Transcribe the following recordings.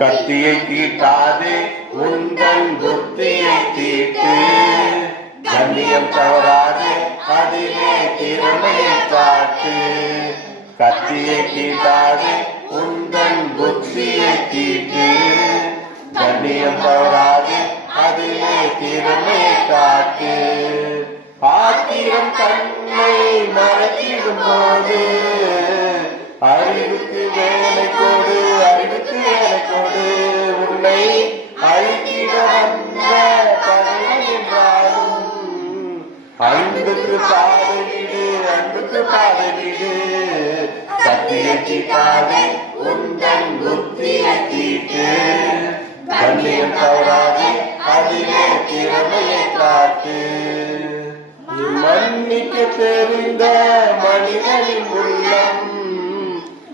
கத்தியை தீட்டாதே உந்தன் புத்தியை தீட்டு கண்ணியம் தவறாதே அதிலே திறமையை காட்டு கத்தியை தீட்டாதே உந்தன் புத்தியை தீட்டு கண்ணியம் தவறாதே அதிலே திறமையை காட்டு ஆத்திரம் தன்னை மறைத்திடும் போது அறிவுக்கு வேலை கொடு அறிவுக்கு வேலை கொடு உன்னை அழித்திட வந்த பகைவன் என்றாலும் அன்புக்கு பாதை விடு அன்புக்கு பாதை விடு கத்தியை தீட்டாதே உந்தன் புத்தியை தீட்டு கண்ணியம் தவறாதே அதிலே திறமையை காட்டு மன்னிக்க தெரிந்த மனிதனின் உள்ளம்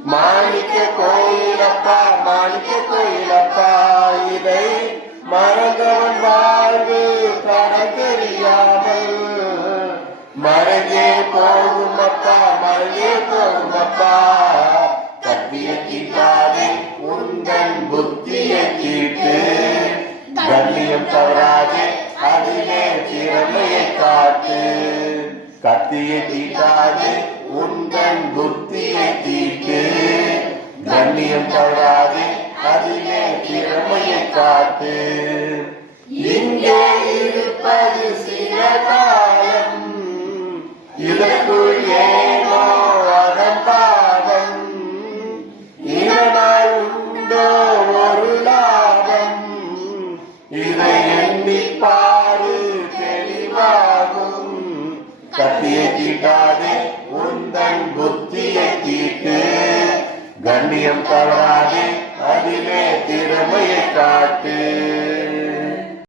மாணிக்க கோயிலப்பா மாணிக்க கோயிலப்பா இதை மறந்தவன் வாழ்வு தர தெரியாமல் மறைஞ்சே போகுமப்பா மறைஞ்சே போகுமப்பா கத்தியை தீட்டாதே உந்தன் புத்தியை தீட்டு கண்ணியம் தவறாதே அதிலே திறமையை காட்டு கத்தியை தீட்டாதே உந்தன் புத்தியை தீட்டு கண்ணியம் தவறாதே அதிலே திறமையை காட்டு இங்கே இருப்பது சில காலம் இதற்குள் ஏனோ அதன் பாவம் இதனால் உண்டோ ஒரு லாபம் இதை எண்ணி பாரு தெளிவாகும் கத்தியை தீட்டாதே உந்தன் புத்தியை தீட்டு கண்ணியம் தவறாதே அதிலே திறமையை காட்டு